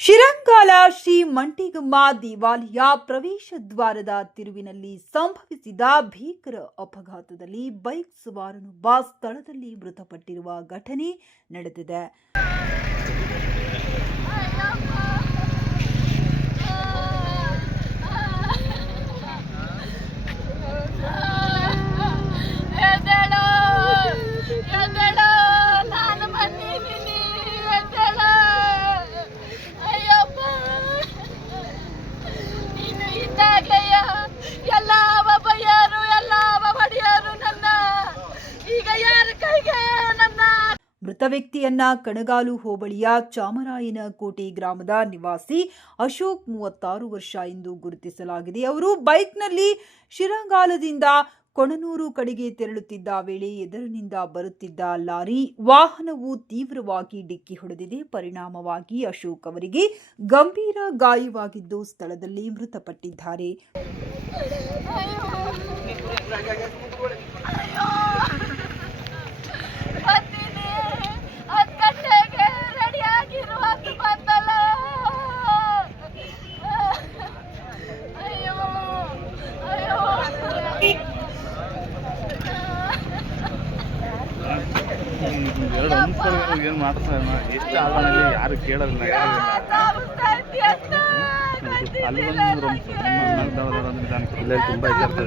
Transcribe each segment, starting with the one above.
ಶಿರಂಗಾಲ ಶ್ರೀ ಮಂಟಿಗಮ್ಮ ದೇವಾಲಯ ಪ್ರವೇಶ ದ್ವಾರದ ತಿರುವಿನಲ್ಲಿ ಸಂಭವಿಸಿದ ಭೀಕರ ಅಪಘಾತದಲ್ಲಿ ಬೈಕ್ ಸವಾರನೊಬ್ಬ ಸ್ಥಳದಲ್ಲಿ ಮೃತಪಟ್ಟಿರುವ ಘಟನೆ ನಡೆದಿದೆ. ಮೃತ ವ್ಯಕ್ತಿಯನ್ನ ಕಣಗಾಲು ಹೋಬಳಿಯ ಚಾಮರಾಯನ ಕೋಟೆ ಗ್ರಾಮದ ನಿವಾಸಿ ಅಶೋಕ್ ಮೂವತ್ತಾರು ವರ್ಷ ಎಂದು ಗುರುತಿಸಲಾಗಿದೆ. ಅವರು ಬೈಕ್ನಲ್ಲಿ ಶಿರಂಗಾಲದಿಂದ ಕೊಣನೂರು ಕಡೆಗೆ ತೆರಳುತ್ತಿದ್ದ ವೇಳೆ ಎದುರಿನಿಂದ ಬರುತ್ತಿದ್ದ ಲಾರಿ ವಾಹನವು ತೀವ್ರವಾಗಿ ಡಿಕ್ಕಿ ಹೊಡೆದಿದೆ. ಪರಿಣಾಮವಾಗಿ ಅಶೋಕ್ ಅವರಿಗೆ ಗಂಭೀರ ಗಾಯವಾಗಿದ್ದು ಸ್ಥಳದಲ್ಲಿ ಮೃತಪಟ್ಟಿದ್ದಾರೆ. ಏನು ಮಾಡ್ತಾರೆ ಎಷ್ಟು ಯಾರು ಕೇಳೋದಿಲ್ಲ ಅಲ್ಲಿ ಇಲ್ಲೇ ತುಂಬ ಇದ್ದಾರೆ.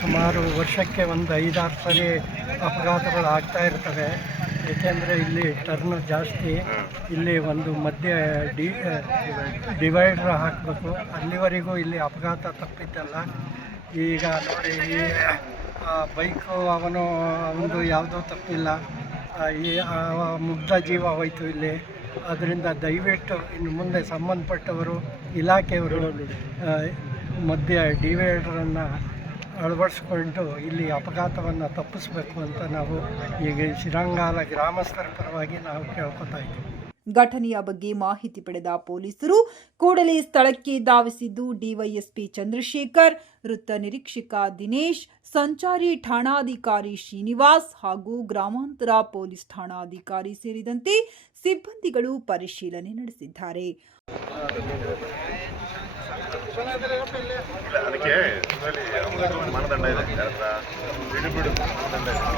ಸುಮಾರು ವರ್ಷಕ್ಕೆ ಒಂದು ಐದಾರು ಸರಿ ಅಪಘಾತಗಳು ಆಗ್ತಾ ಇರ್ತವೆ. ಏಕೆಂದರೆ ಇಲ್ಲಿ ಟರ್ನ್ ಜಾಸ್ತಿ ಇಲ್ಲಿ ಒಂದು ಮಧ್ಯ ಡಿ ಡಿವೈಡ್ರ್ ಹಾಕಬೇಕು. ಅಲ್ಲಿವರೆಗೂ ಇಲ್ಲಿ ಅಪಘಾತ ತಪ್ಪಿದ್ದಲ್ಲ ಈಗ ನೋಡಿ ಈ ಬೈಕು ಅವನು ಅವನದು ಯಾವುದೂ ತಪ್ಪಿಲ್ಲ. ಈ ಮುಗ್ಧ ಜೀವ ಹೋಯಿತು ಇಲ್ಲಿ. ಅದರಿಂದ ದಯವಿಟ್ಟು ಇನ್ನು ಮುಂದೆ ಸಂಬಂಧಪಟ್ಟವರು ಇಲಾಖೆಯವರು ಮಧ್ಯ ಡಿವೈಡರನ್ನು ಅಳವಡಿಸ್ಕೊಂಡು ಇಲ್ಲಿ ಅಪಘಾತವನ್ನು ತಪ್ಪಿಸಬೇಕು ಅಂತ ನಾವು ಈಗ ಶಿರಂಗಾಲ ಗ್ರಾಮಸ್ಥರ ಪರವಾಗಿ ನಾವು ಕೇಳ್ಕೊತಾ ಇದ್ದೀವಿ. ಘಟನೆಯ ಬಗ್ಗೆ ಮಾಹಿತಿ ಪಡೆದ ಪೊಲೀಸರು ಕೂಡಲೇ ಸ್ಥಳಕ್ಕೆ ಧಾವಿಸಿದ್ದು ಡಿವೈಎಸ್ಪಿ ಚಂದ್ರಶೇಖರ್, ವೃತ್ತ ನಿರೀಕ್ಷಕ ದಿನೇಶ್, ಸಂಚಾರಿ ಠಾಣಾಧಿಕಾರಿ ಶ್ರೀನಿವಾಸ್ ಹಾಗೂ ಗ್ರಾಮಾಂತರ ಪೊಲೀಸ್ ಠಾಣಾಧಿಕಾರಿ ಸೇರಿದಂತೆ ಸಿಬ್ಬಂದಿಗಳು ಪರಿಶೀಲನೆ ನಡೆಸಿದ್ದಾರೆ. ಅದಕ್ಕೆ ಮನದಂಡ ಇದೆ. ಬಿಡು ಬಿಡು ಮಾನದಂಡ ಇದೆ.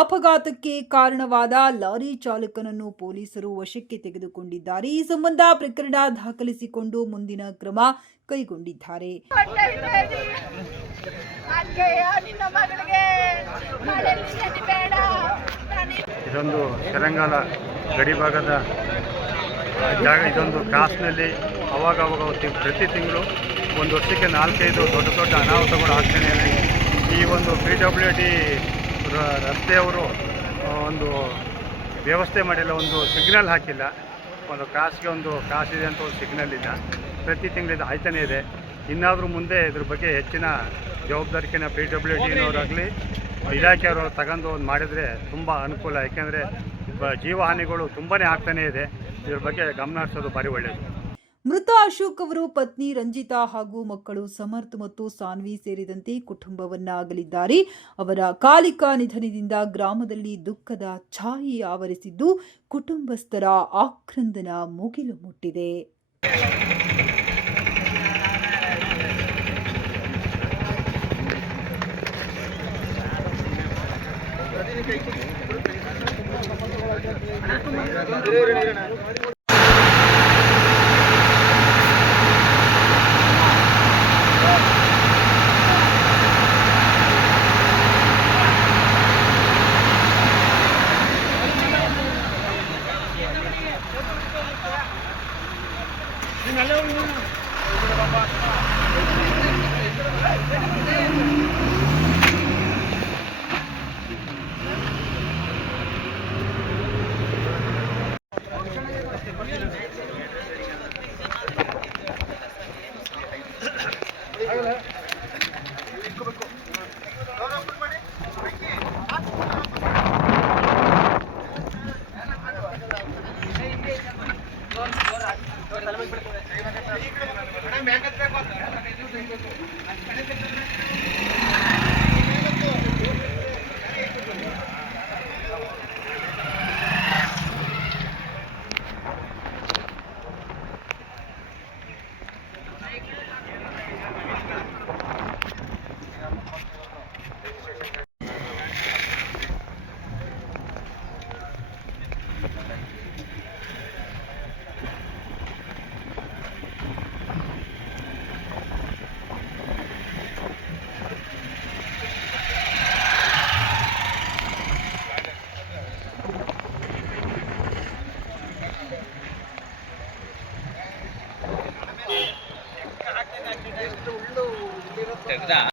ಅಪಘಾತಕ್ಕೆ ಕಾರಣವಾದ ಲಾರಿ ಚಾಲಕನನ್ನು ಪೊಲೀಸರು ವಶಕ್ಕೆ ತೆಗೆದುಕೊಂಡಿದ್ದಾರೆ. ಈ ಸಂಬಂಧ ಪ್ರಕರಣ ದಾಖಲಿಸಿಕೊಂಡು ಮುಂದಿನ ಕ್ರಮ ಕೈಗೊಂಡಿದ್ದಾರೆ. ಇದೊಂದು ಶರಂಗಾಲ ಗಡಿ ಭಾಗದ ಜಾಗ. ಇದೊಂದು ಕ್ರಾಸ್ನಲ್ಲಿ ಅವಾಗ ಅವಾಗ ಪ್ರತಿ ತಿಂಗಳು ಒಂದು ವರ್ಷಕ್ಕೆ ನಾಲ್ಕೈದು ದೊಡ್ಡ ದೊಡ್ಡ ಅನಾಹುತಗಳು ಆಗ್ತಾನೆ ಈ ಒಂದು ಪಿ ಡಬ್ಲ್ಯೂ ಡಿ ರಸ್ತೆಯವರು ಒಂದು ವ್ಯವಸ್ಥೆ ಮಾಡಿಲ್ಲ, ಒಂದು ಸಿಗ್ನಲ್ ಹಾಕಿಲ್ಲ. ಒಂದು ಕಾಸಿಗೆ ಒಂದು ಕಾಸಿದೆ ಅಂತ ಒಂದು ಸಿಗ್ನಲ್ ಇಲ್ಲ. ಪ್ರತಿ ತಿಂಗಳು ಇದು ಆಯ್ತಾನೆ ಇದೆ. ಇನ್ನಾದರೂ ಮುಂದೆ ಇದ್ರ ಬಗ್ಗೆ ಹೆಚ್ಚಿನ ಜವಾಬ್ದಾರಿಕೆನ ಪಿ ಡಬ್ಲ್ಯೂ ಡಿನವರಾಗಲಿ ಇಲಾಖೆಯವರು ತಗೊಂಡು ಒಂದು ಮಾಡಿದರೆ ತುಂಬ ಅನುಕೂಲ. ಯಾಕೆಂದರೆ ಜೀವಹಾನಿಗಳು ತುಂಬಾ ಆಗ್ತಾನೇ ಇದೆ. ಇದ್ರ ಬಗ್ಗೆ ಗಮನ ಹರಿಸೋದು ಭಾರಿ ಒಳ್ಳೆಯದು ಮೃತ ಅಶೋಕ್ ಅವರು ಪತ್ನಿ ರಂಜಿತಾ ಹಾಗೂ ಮಕ್ಕಳು ಸಮರ್ಥ್ ಮತ್ತು ಸಾನ್ವಿ ಸೇರಿದಂತೆ ಕುಟುಂಬವನ್ನ ಅಗಲಿದ್ದಾರೆ ಅವರ ಕಾಲಿಕ ನಿಧನದಿಂದ ಗ್ರಾಮದಲ್ಲಿ ದುಃಖದ ಛಾಯೆ ಆವರಿಸಿದ್ದು ಕುಟುಂಬಸ್ಥರ ಆಕ್ರಂದನ ಮುಗಿಲು ಮುಟ್ಟಿದೆ Thank you.